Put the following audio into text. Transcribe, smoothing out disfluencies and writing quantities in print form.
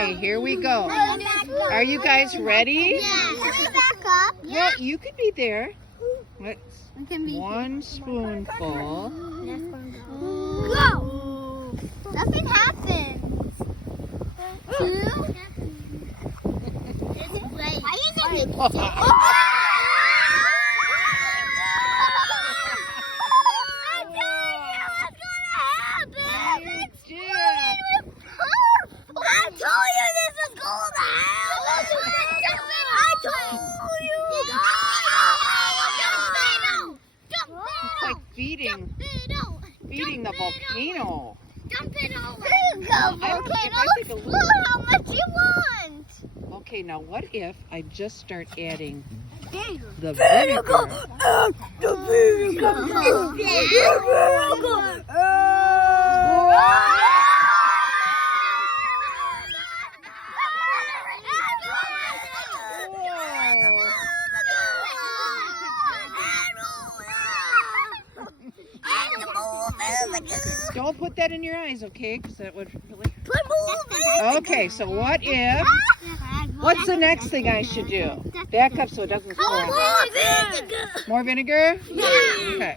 Okay, here we go. Are you guys ready? Yeah. Can we back up? Well, you could be there. Let's We can be 1 spoonful. Go! Nothing happens. 2. I told you this was going to happen. I told you. It's like feeding the volcano. Dump it over. I don't know if I take a little. How much you want? Okay, now what if I just start adding Vinegar. the vinegar? Don't put that in your eyes, okay? Because that would really... Okay, so what if... What's the next thing I should do? Back up so it doesn't fall. More vinegar? Okay.